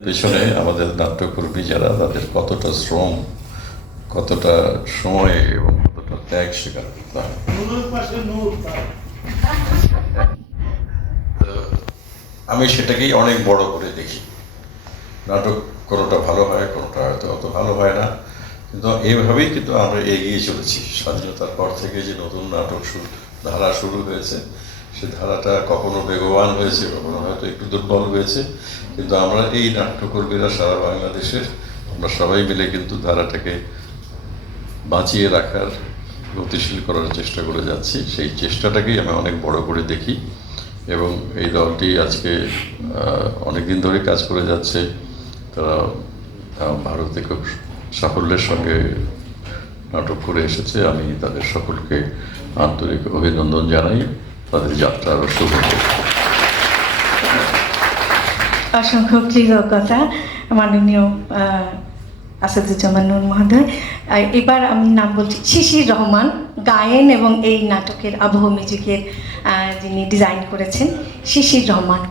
পেছনে আমাদের নাট্যকর্মী যারা তাদের কতটা শ্রম, কতটা সময় এবং কতটা ত্যাগ স্বীকার করতে হয়। তো আমি সেটাকেই অনেক বড় করে দেখি। নাটক কোনোটা ভালো হয়, কোনোটা হয়তো অত ভালো হয় না, কিন্তু এইভাবেই কিন্তু আমরা এগিয়ে চলেছি। স্বাধীনতার পর থেকে যে নতুন নাটক ধারা শুরু হয়েছে, সে ধারাটা কখনো বেগবান হয়েছে, কখনো হয়তো একটু দুর্বল হয়েছে, কিন্তু আমরা এই নাট্যকর্মীরা সারা বাংলাদেশের আমরা সবাই মিলে কিন্তু ধারাটাকে বাঁচিয়ে রাখার, গতিশীল করার চেষ্টা করে যাচ্ছি। সেই চেষ্টাটাকেই আমি অনেক বড় করে দেখি এবং এই দলটি আজকে অনেক দিন ধরে কাজ করে যাচ্ছে। তারা ভারতে খুব সাফল্যের সঙ্গে নাটক করে এসেছে। আমি তাদের সকলকে আন্তরিক অভিনন্দন জানাই, তাদের যাত্রা আরও শুভ হোক। অসংখ্য কৃতজ্ঞতা মাননীয় আসাদুজ্জামান নূর মহোদয়। এবার আমি নাম বলছি শিশির রহমান, গায়েন এবং এই নাটকের আবহ মিউজিকের যিনি ডিজাইন করেছেন, শিশির রহমান।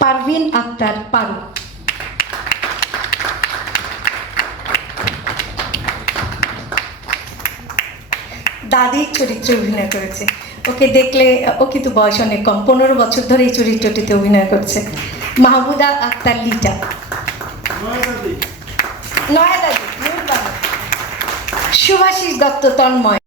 পারভিন আক্তার পারু। দাদির চরিত্রে অভিনয় করেছে। ওকে দেখলে, ও কিন্তু বয়স অনেক কম, 15 বছর ধরে এই চরিত্রটিতে অভিনয় করছে। মাহমুদা আক্তার লিটা। নয়া দাদি। সুভাষিস দত্ত তন্ময়।